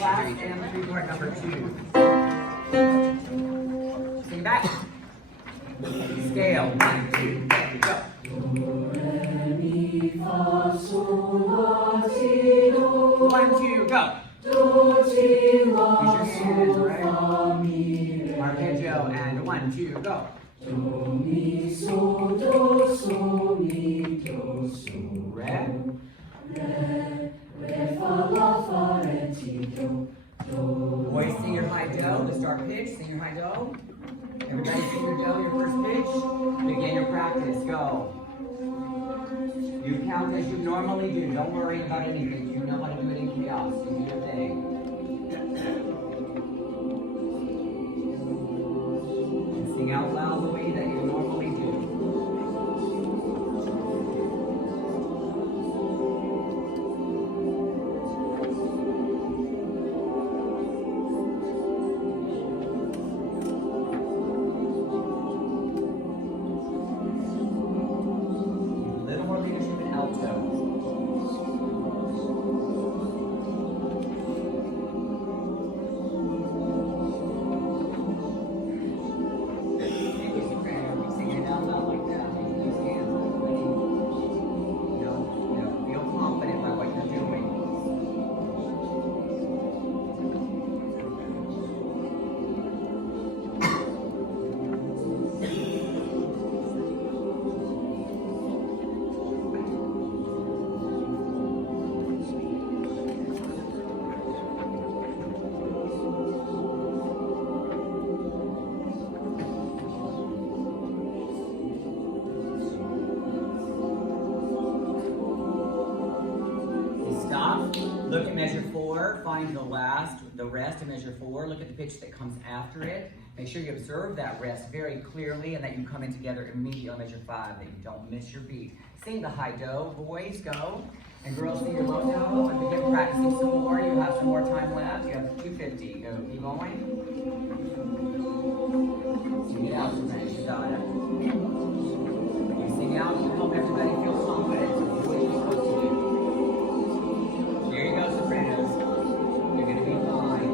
Last and three-part number 2. Sing it back. Scale. 1, 2, 3, go. One, two, go. Use your hands, right? Arpeggio, and 1, 2, go. Re. Boys, sing your high do, the start pitch, sing your high do. Everybody sing your do, your first pitch. Begin your practice, go. You count as you normally do, don't worry about anything. You know how to do it in chaos, you do your thing. And sing out loud the way that you normally do. Look at measure 4, find the rest in measure 4. Look at the pitch that comes after it. Make sure you observe that rest very clearly and that you come in together immediately on measure 5, that you don't miss your beat. Sing the high do, boys, go. And girls, sing your low do. And begin practicing some more. You have some more time left. You have 250. Go, keep going. Sing it out, Sopranos. You got it. You sing out, you help everybody feel confident. So do what you're supposed to do. Here you go, Sopranos. You're going to be fine.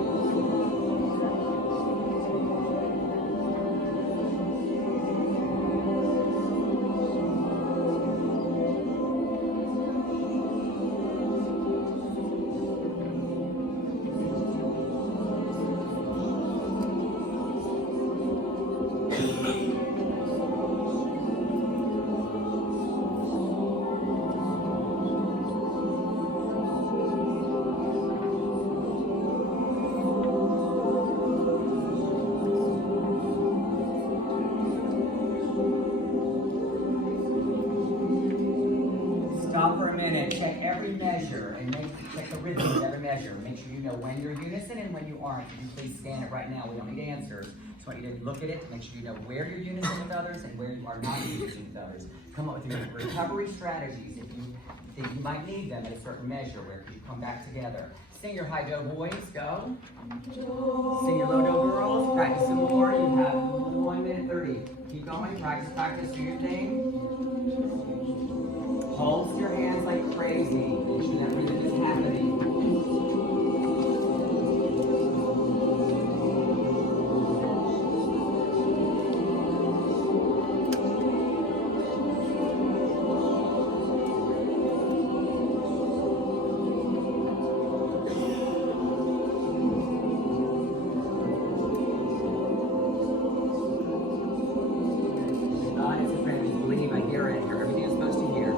Stop for a minute, check every measure, and check the rhythm of every measure. Make sure you know when you're unison and when you aren't. Can you please scan it right now? We don't need answers. Just want you to look at it, make sure you know where you're unison with others and where you are not unison with others. Come up with your recovery strategies if you think you might need them at a certain measure. Where could you come back together? Sing your high do, boys, go. Sing your low do, girls. Practice some more. You have 1 minute 30. Keep going, practice, do your thing. Pulse your hands like crazy. Make sure that rhythm is happening. It's a friend. Believe I hear it. Everything is supposed to hear.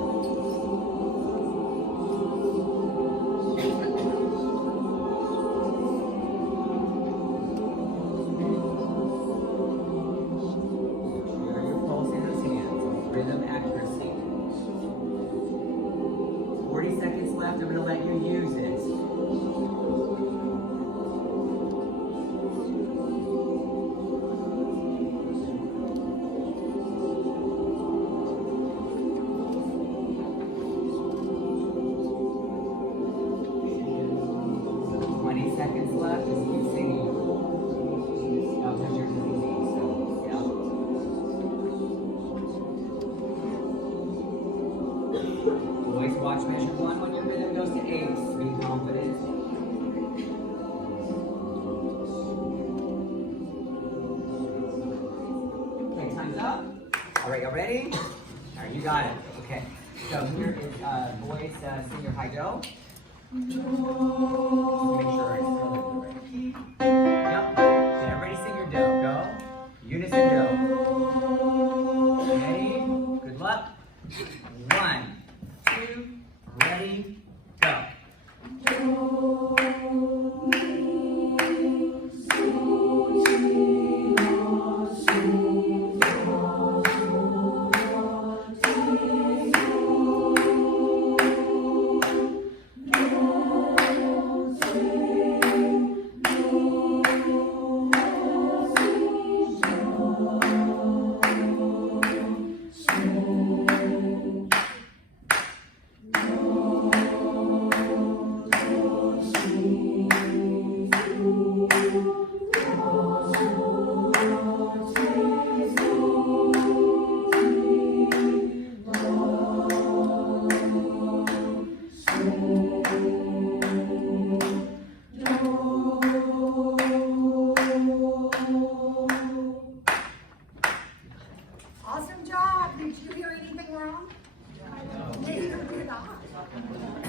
right, y'all ready? All right, you got it. Okay. So here is boys sing your high do. Just make sure it's really good. Yep. Then everybody sing your do. Go. Unison do. Ready? Good luck. 1, 2, ready, go. Awesome job. Did you hear anything wrong? Neither did I.